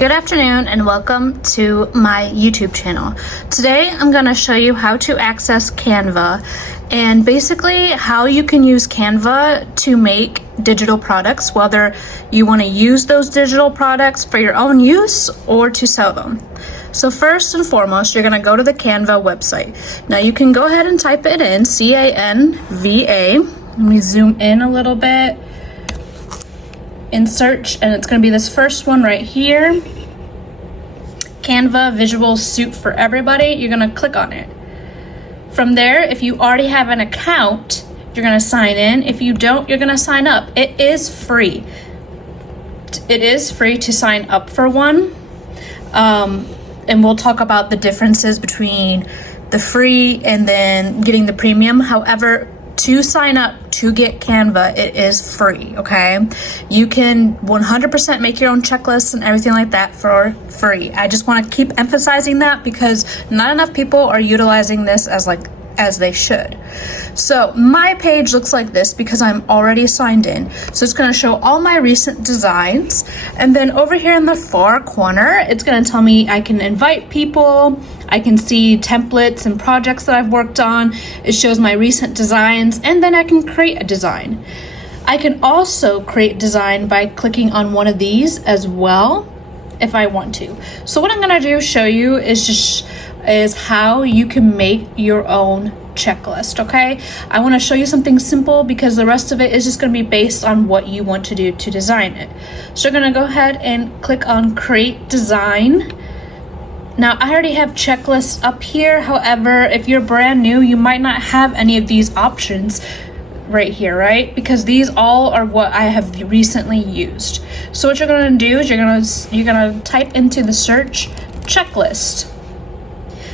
Good afternoon and welcome to my YouTube channel. Today I'm going to show you how to access Canva and basically how you can use Canva to make digital products, whether you want to use those digital products for your own use or to sell them. So first and foremost, you're going to go to the Canva website. Now you can go ahead and type it in, C-A-N-V-A. Let me zoom in a little bit. In search, and it's going to be this first one right here, Canva Visual Suite for Everybody. You're going to click on it. From there, if you already have an account, you're going to sign in. If you don't, you're going to sign up. It is free. It is free to sign up for one, and we'll talk about the differences between the free and then getting the premium. However, to sign up to get Canva, it is free, okay? You can 100% make your own checklists and everything like that for free. I just want to keep emphasizing that because not enough people are utilizing this as they should. So my page looks like this because I'm already signed in. So it's going to show all my recent designs, and then over here in the far corner, it's going to tell me I can invite people. I can see templates and projects that I've worked on. It shows my recent designs, and then I can create a design. I can also create design by clicking on one of these as well if I want to. So what I'm going to do show you is how you can make your own checklist, okay? I want to show you something simple because the rest of it is just going to be based on what you want to do to design it. So you're going to go ahead and click on create design. Now I already have checklists up here. However, if you're brand new, you might not have any of these options right here, right? Because these all are what I have recently used. So what you're going to do is you're going to type into the search checklist.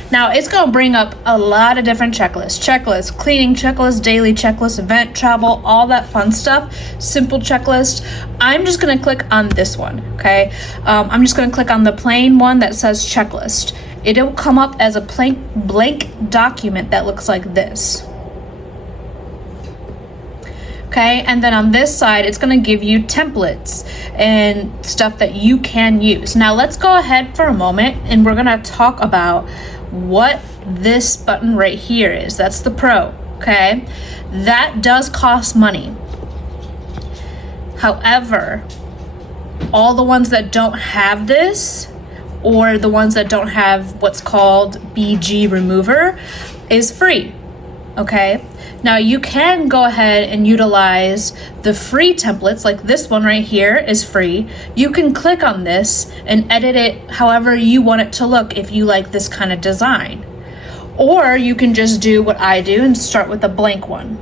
Now it's going to bring up a lot of different checklists. Checklist, cleaning checklist, daily checklist, event, travel, all that fun stuff. Simple checklist. I'm just going to click on this one, okay? I'm just going to click on the plain one that says checklist. It'll come up as a blank document that looks like this. Okay, and then on this side, it's going to give you templates and stuff that you can use. Now let's go ahead for a moment and we're going to talk about what this button right here is. That's the Pro, okay? That does cost money. However, all the ones that don't have this, or the ones that don't have what's called BG Remover, is free, okay? Now you can go ahead and utilize the free templates, like this one right here is free. You can click on this and edit it however you want it to look if you like this kind of design. Or you can just do what I do and start with a blank one.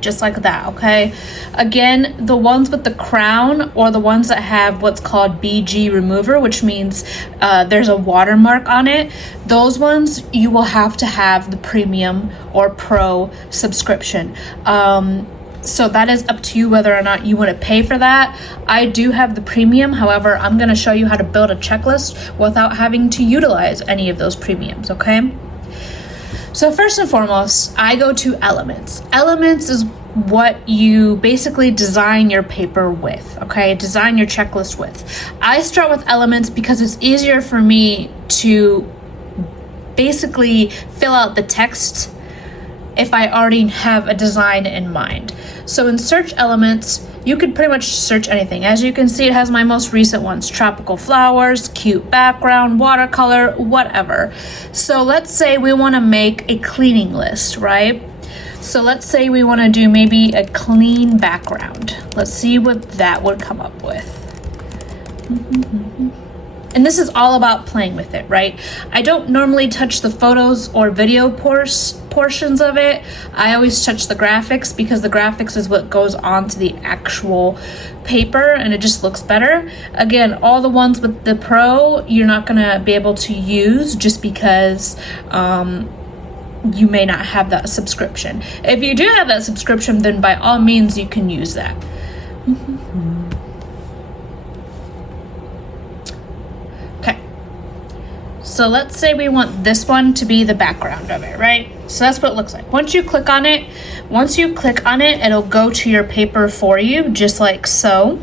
Just like that, okay? Again, the ones with the crown or the ones that have what's called BG Remover, which means there's a watermark on it, those ones you will have to have the premium or pro subscription. So that is up to you whether or not you want to pay for that. I do have the premium. However, I'm going to show you how to build a checklist without having to utilize any of those premiums, okay? So first and foremost, I go to Elements. Elements is what you basically design your paper with, okay? Design your checklist with. I start with Elements because it's easier for me to basically fill out the text if I already have a design in mind. So in search elements, you could pretty much search anything. As you can see, it has my most recent ones: tropical flowers, cute background, watercolor, whatever. So let's say we want to make a cleaning list, right? So let's say we want to do maybe a clean background. Let's see what that would come up with. And this is all about playing with it, right? I don't normally touch the photos or video portions of it. I always touch the graphics because the graphics is what goes onto the actual paper and it just looks better. Again, all the ones with the Pro, you're not gonna be able to use just because you may not have that subscription. If you do have that subscription, then by all means you can use that. So let's say we want this one to be the background of it, right? So that's what it looks like. Once you click on it, it'll go to your paper for you, just like so.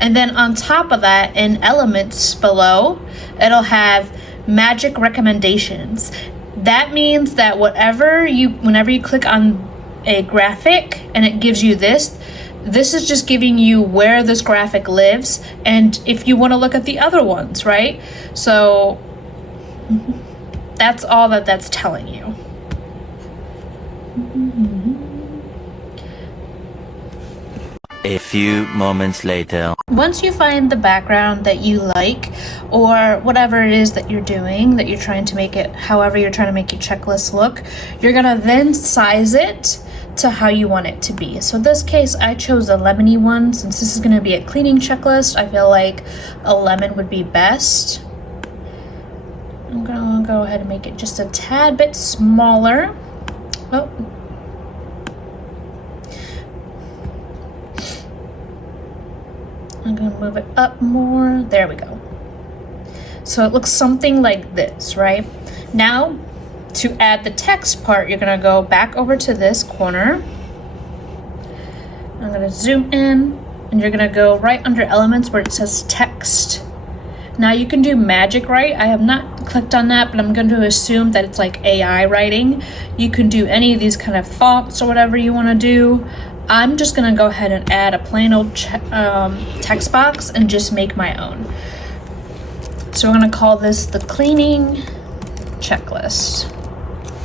And then on top of that, in elements below, it'll have magic recommendations. That means that whenever you click on a graphic and it gives you this is just giving you where this graphic lives and if you want to look at the other ones, right? So that's all that's telling you. A few moments later. Once you find the background that you like, or whatever it is that you're doing, that you're trying to make it, however you're trying to make your checklist look, you're gonna then size it to how you want it to be. So in this case, I chose a lemony one. Since this is gonna be a cleaning checklist, I feel like a lemon would be best. I'm gonna go ahead and make it just a tad bit smaller. Oh. I'm gonna move it up more. There we go. So it looks something like this, right? Now, to add the text part, you're gonna go back over to this corner. I'm gonna zoom in, and you're gonna go right under elements where it says text. Now you can do magic write. I have not clicked on that, but I'm going to assume that it's like AI writing. You can do any of these kind of fonts or whatever you want to do. I'm just going to go ahead and add a plain old text box and just make my own. So we're going to call this the cleaning checklist,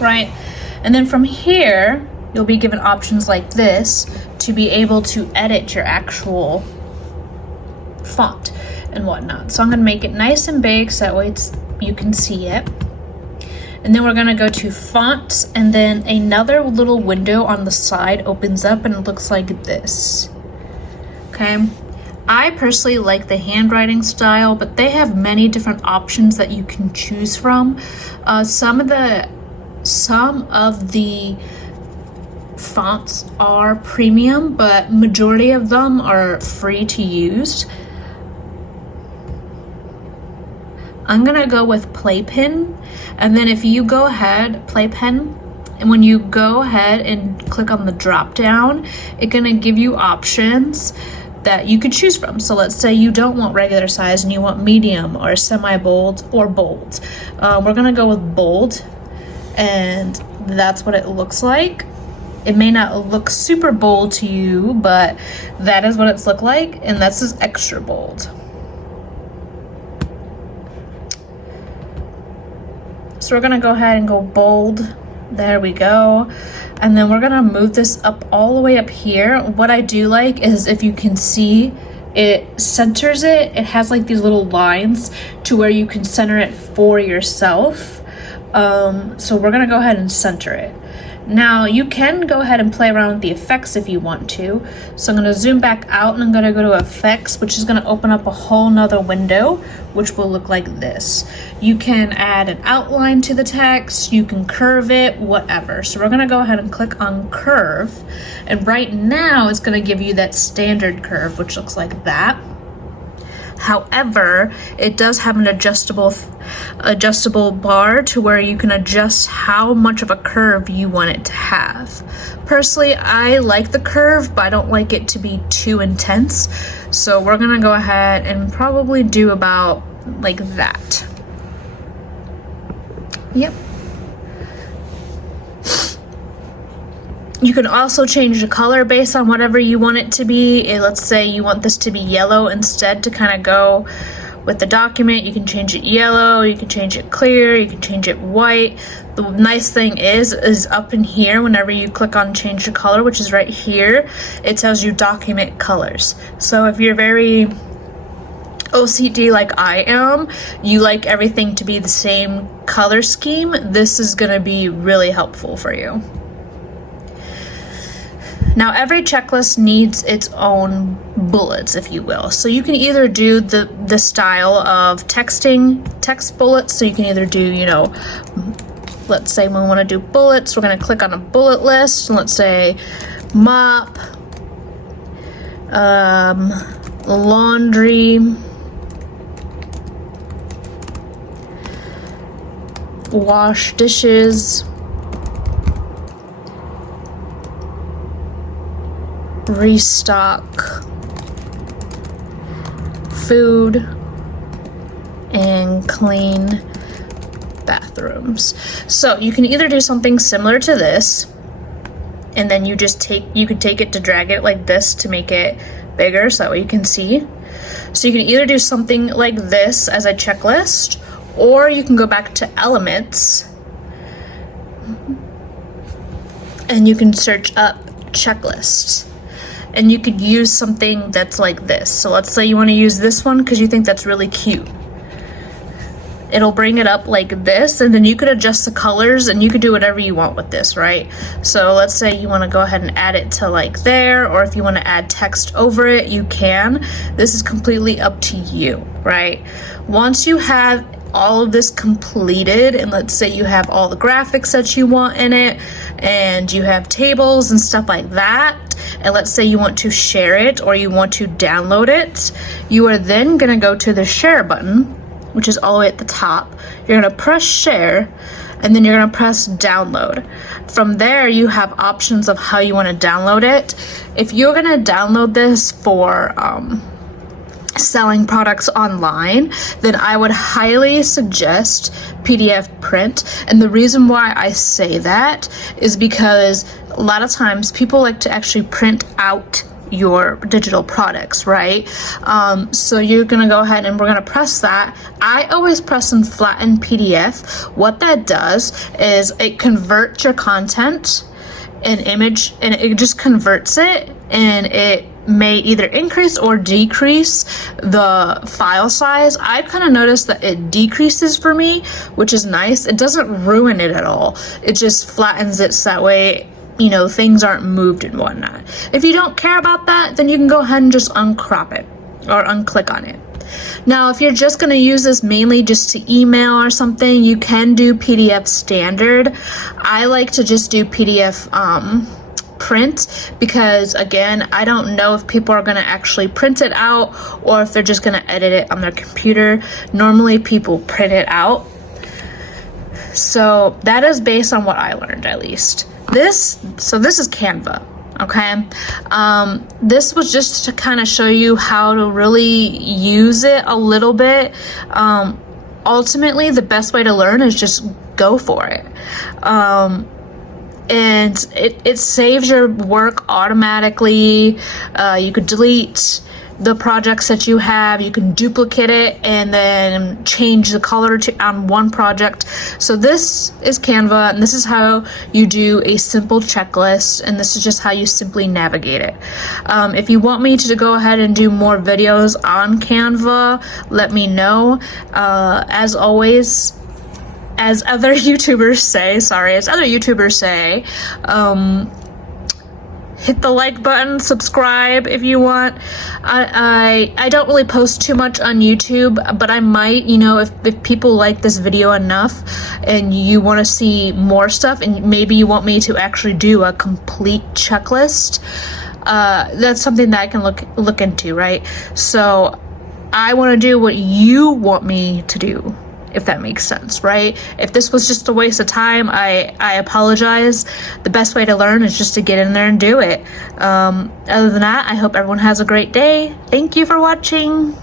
right? And then from here, you'll be given options like this to be able to edit your actual font and whatnot. So I'm going to make it nice and big so that way you can see it. And then we're going to go to fonts, and then another little window on the side opens up and it looks like this. Okay, I personally like the handwriting style, but they have many different options that you can choose from. Some of the fonts are premium, but majority of them are free to use. I'm gonna go with Playpen, and then if you go ahead, Playpen, and when you go ahead and click on the drop down, it's gonna give you options that you can choose from. So let's say you don't want regular size and you want medium or semi-bold or bold. We're gonna go with bold, and that's what it looks like. It may not look super bold to you, but that is what it's look like, and this is extra bold. So we're gonna go ahead and go bold. There we go. And then we're gonna move this up all the way up here. What I do like is, if you can see, it centers it. It has like these little lines to where you can center it for yourself. So we're gonna go ahead and center it. Now you can go ahead and play around with the effects if you want to. So I'm gonna zoom back out and I'm gonna go to effects, which is gonna open up a whole nother window, which will look like this. You can add an outline to the text, you can curve it, whatever. So we're gonna go ahead and click on curve. And right now it's gonna give you that standard curve, which looks like that. However, it does have an adjustable bar to where you can adjust how much of a curve you want it to have. Personally, I like the curve, but I don't like it to be too intense. So we're gonna go ahead and probably do about like that. Yep. You can also change the color based on whatever you want it to be. Let's say you want this to be yellow instead to kind of go with the document. You can change it yellow, you can change it clear, you can change it white. The nice thing is up in here, whenever you click on change the color, which is right here, it tells you document colors. So if you're very OCD like I am, you like everything to be the same color scheme, this is gonna be really helpful for you. Now every checklist needs its own bullets, if you will. So you can either do the style of text bullets. So you can either do, let's say we want to do bullets, we're going to click on a bullet list. And let's say mop, laundry, wash dishes, restock, food and clean bathrooms. So you can either do something similar to this, and then you could take it to drag it like this to make it bigger so that way you can see. So you can either do something like this as a checklist, or you can go back to elements and you can search up checklists. And you could use something that's like this. So let's say you want to use this one because you think that's really cute. It'll bring it up like this, and then you could adjust the colors and you could do whatever you want with this, right? So let's say you want to go ahead and add it to like there, or if you want to add text over it, you can. This is completely up to you, right? Once you have all of this completed, and let's say you have all the graphics that you want in it, and you have tables and stuff like that, and let's say you want to share it or you want to download it, you are then going to go to the share button, which is all the way at the top. You're going to press share, and then you're going to press download. From there, you have options of how you want to download it. If you're going to download this for selling products online, then I would highly suggest PDF print. And the reason why I say that is because a lot of times people like to actually print out your digital products, right? So you're gonna go ahead and we're gonna press that. I always press and flatten PDF. What that does is it converts your content in image, and it just converts it, and it may either increase or decrease the file size. I've kind of noticed that it decreases for me, which is nice. It doesn't ruin it at all. It just flattens it so that way, you know, things aren't moved and whatnot. If you don't care about that, then you can go ahead and just uncrop it or unclick on it. Now, if you're just going to use this mainly just to email or something, you can do PDF standard. I like to just do PDF print because, again, I don't know if people are going to actually print it out or if they're just going to edit it on their computer. Normally, people print it out. So that is based on what I learned, at least. This is Canva. Okay, this was just to kind of show you how to really use it a little bit. Ultimately, the best way to learn is just go for it. And it saves your work automatically. You could delete the projects that you have, you can duplicate it and then change the color on one project. So this is Canva, and this is how you do a simple checklist, and this is just how you simply navigate it. If you want me to go ahead and do more videos on Canva, let me know. As always, as other YouTubers say, hit the like button, subscribe if you want. I don't really post too much on YouTube, but I might, you know, if people like this video enough and you want to see more stuff, and maybe you want me to actually do a complete checklist, that's something that I can look into, right? So I want to do what you want me to do, if that makes sense, right? If this was just a waste of time, I apologize. The best way to learn is just to get in there and do it. Other than that, I hope everyone has a great day. Thank you for watching.